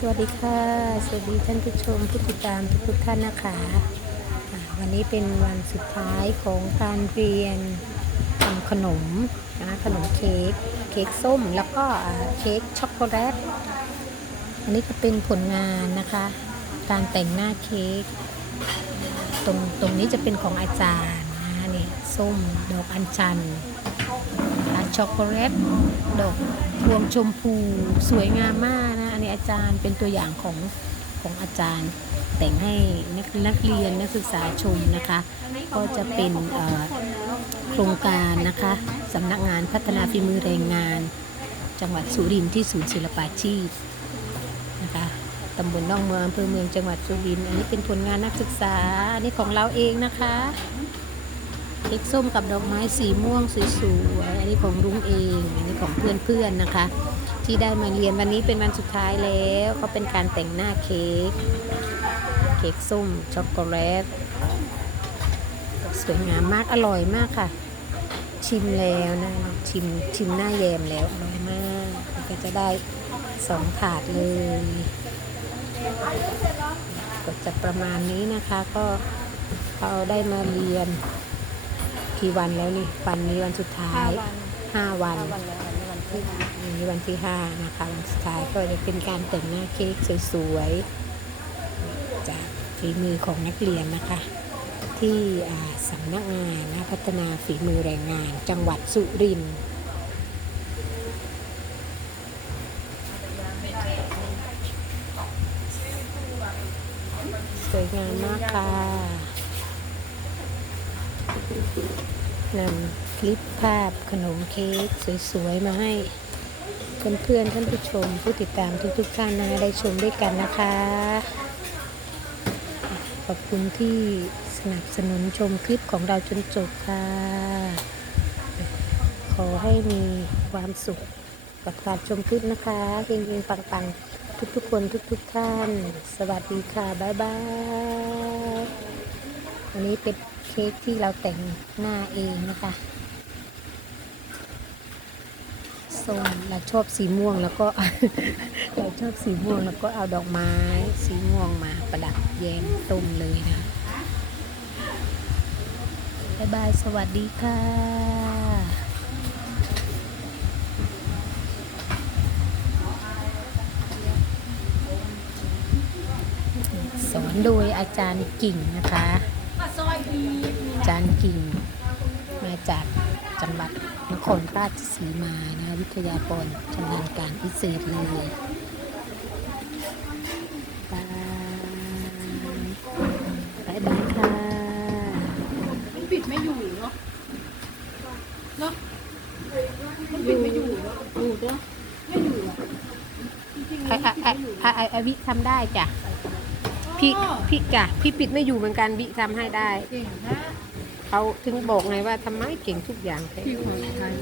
สวัสดีค่ะ สวัสดีท่านผู้ชมผู้ติดตามทุกท่านนะคะ วันนี้เป็นวันสุดท้ายของการเรียนทำขนมนะขนมเค้กเค้กส้มแล้วก็เค้กช็อกโกแลตอันนี้ก็เป็นผลงานนะคะ การแต่งหน้าเค้กตรงตรงนี้จะเป็นของอาจารย์นะนี่ส้มดอกอัญชันช็อกโกแลตดอกพวงชมพูสวยงามมากนะันนี้อาจารย์เป็นตัวอย่างของของอาจารย์ แต่งให้นักนักเรียนนักศึกษาชมนะคะ ก็จะเป็นโครงการนะคะสำนักงานพัฒนาฝีมือแรงงาน จังหวัดสุรินทร์ที่ศูนย์ศิลปาชีพนะคะตำบลนองเมืองอำเภอเมืองจังหวัดสุรินทร์อันนี้เป็นผลงานนักศึกษาอันนี้ของเราเองนะคะเค้กส้มกับดอกไม้สีม่วงสวยๆอันนี้ของรุ้งเอง อันนี้ของเพื่อนๆนะคะ ที่ได้มาเรียนวันนี้เป็นวันสุดท้ายแล้วก็เป็นการแต่งหน้าเค้กเค้กส้มช็อกโกแลตสวยงามมากอร่อยมากค่ะ ชิมแล้วนะชิมชิมหน้าแยมแล้วอร่อยมากก็จะได้สองถาดเลย ก็จะประมาณนี้นะคะก็เขาได้มาเรียนกี่วันแล้วนี่วันนี้วันสุดท้ายห้าวันวันแล้ววันนี้ วันที่ห้าวันนี้วันที่ห้านะคะวันสุดท้ายก็จะเป็นการแต่งหน้าเค้กสวยๆ จากฝีมือของนักเรียนนะคะ ที่อ่าสำนักงานนะพัฒนาฝีมือแรงงาน จังหวัดสุรินทร์สวยงามมากค่ะนำ คลิปภาพขนมเค้กสวยๆ มาให้เพื่อนๆท่านผู้ชม ผู้ติดตามทุกๆท่านนะคะได้ชมด้วยกันนะคะ ขอบคุณที่สนับสนุนชมคลิปของเราจนจบค่ะ ขอให้มีความสุขกับการชมคลิปนะคะเฮงๆปังๆ ทุกๆคนทุกๆท่าน สวัสดีค่ะ บ๊ายบายอันนี้เป็นเค้กที่เราแต่งหน้าเองนะคะ ส้มเราชอบสีม่วงแล้วก็ เราชอบสีม่วงแล้วก็เอาดอกไม้ สีม่วงมาประดับแยมต้มเลยนะบายบายสวัสดีค่ะสอนโดยอาจารย์กิ่งนะคะ อาจารย์กิ่งมาจาก จังหวัดนครราชสีมานะวิทยากรชำนาญการพิเศษเลยบายบายบายค่ะมันปิดไม่อยู่เนาะเนาะมันปิดไม่อยู่เนาะอยู่เนาะไม่อยู่อะจริงๆไอไอไอไอไอไอวิทำได้จ้ะพี่พี่จ้ะพี่ปิดไม่อยู่เหมือนกันวิทำให้ได้เก่งนะ เขาถึงบอกไงว่าทำไมเก่งทุกอย่างแท้พี่ของไทย